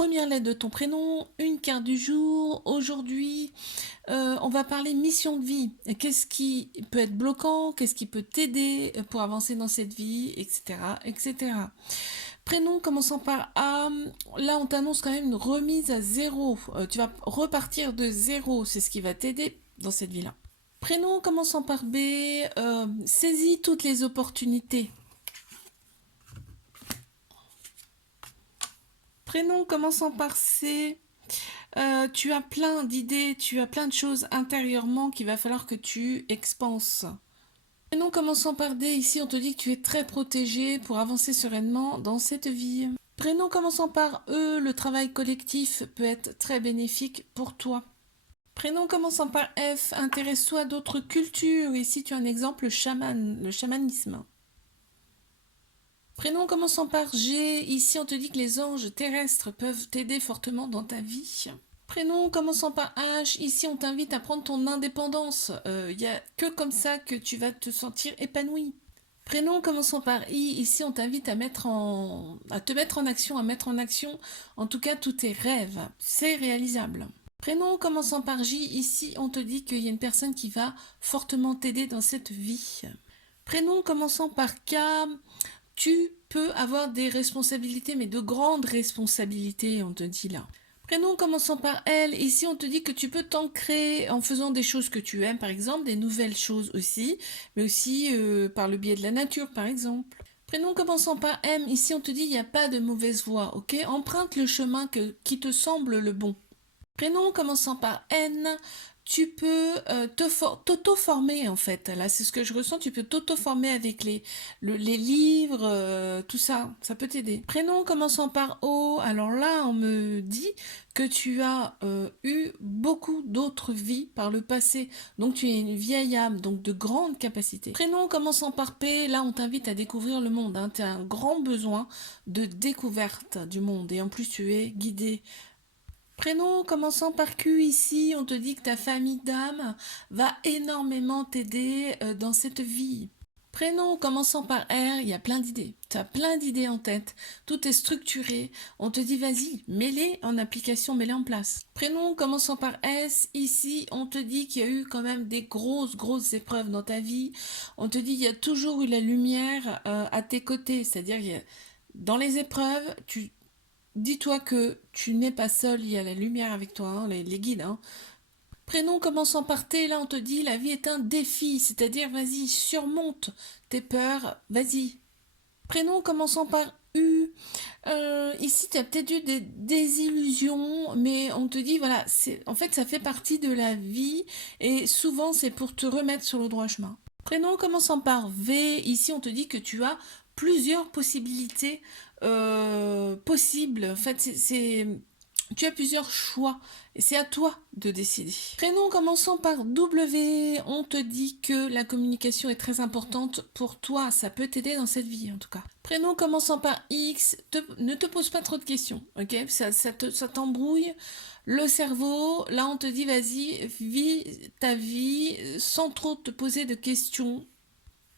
première lettre de ton prénom, une carte du jour. Aujourd'hui, on va parler mission de vie. Qu'est-ce qui peut être bloquant? Qu'est-ce qui peut t'aider pour avancer dans cette vie, etc., etc. Prénom commençant par A. Là, on t'annonce quand même une remise à zéro. Tu vas repartir de zéro. C'est ce qui va t'aider dans cette vie-là. Prénom commençant par B. Saisis toutes les opportunités. Prénom commençant par C. Tu as plein d'idées, tu as plein de choses intérieurement qu'il va falloir que tu expanses. Prénom commençant par D, ici on te dit que tu es très protégé pour avancer sereinement dans cette vie. Prénom commençant par E, le travail collectif peut être très bénéfique pour toi. Prénom commençant par F, intéresse-toi à d'autres cultures. Ici tu as un exemple, le chamanisme. Prénom commençant par G, ici on te dit que les anges terrestres peuvent t'aider fortement dans ta vie. Prénom commençant par H, ici on t'invite à prendre ton indépendance. Il n'y a que comme ça que tu vas te sentir épanoui. Prénom commençant par I, ici on t'invite à te mettre en action, à mettre en action en tout cas tous tes rêves. C'est réalisable. Prénom commençant par J, ici on te dit qu'il y a une personne qui va fortement t'aider dans cette vie. Prénom commençant par K, tu peux avoir des responsabilités, mais de grandes responsabilités, on te dit là. Prénom commençant par L, ici on te dit que tu peux t'ancrer en faisant des choses que tu aimes, par exemple, des nouvelles choses aussi, mais aussi par le biais de la nature, par exemple. Prénom commençant par M, ici on te dit il n'y a pas de mauvaise voie, ok? Emprunte le chemin qui te semble le bon. Prénom commençant par N, tu peux t'auto-former en fait. Là, c'est ce que je ressens. Tu peux t'auto-former avec les livres, tout ça. Ça peut t'aider. Prénom commençant par O. Alors là, on me dit que tu as eu beaucoup d'autres vies par le passé. Donc, tu es une vieille âme, donc de grandes capacités. Prénom commençant par P. Là, on t'invite à découvrir le monde. Hein. Tu as un grand besoin de découverte du monde. Et en plus, tu es guidé. Prénom commençant par Q ici, on te dit que ta famille d'âme va énormément t'aider dans cette vie. Prénom commençant par R, il y a plein d'idées. Tu as plein d'idées en tête, tout est structuré. On te dit vas-y, mets-les en application, mets-les en place. Prénom commençant par S, ici on te dit qu'il y a eu quand même des grosses épreuves dans ta vie. On te dit qu'il y a toujours eu la lumière à tes côtés, c'est-à-dire dans les épreuves, dis-toi que tu n'es pas seul, il y a la lumière avec toi, hein, les guides. Hein. Prénom commençant par T, là on te dit la vie est un défi, c'est-à-dire vas-y, surmonte tes peurs, vas-y. Prénom commençant par U, ici tu as peut-être eu des désillusions, mais on te dit voilà, en fait ça fait partie de la vie et souvent c'est pour te remettre sur le droit chemin. Prénom commençant par V, ici on te dit que tu as plusieurs possibilités possibles. En fait, tu as plusieurs choix et c'est à toi de décider. Prénom commençant par W, on te dit que la communication est très importante pour toi. Ça peut t'aider dans cette vie en tout cas. Prénom commençant par X, ne te pose pas trop de questions, ok? Ça t'embrouille le cerveau. Là, on te dit vas-y, vis ta vie sans trop te poser de questions.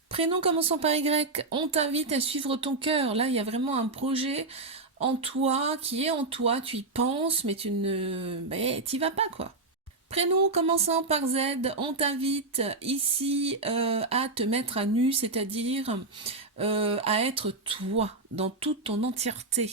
Prénom commençant par Y, on t'invite à suivre ton cœur. Là, il y a vraiment un projet en toi, qui est en toi, tu y penses, mais t'y vas pas, quoi. Prénom commençant par Z, on t'invite ici à te mettre à nu, c'est-à-dire à être toi, dans toute ton entièreté.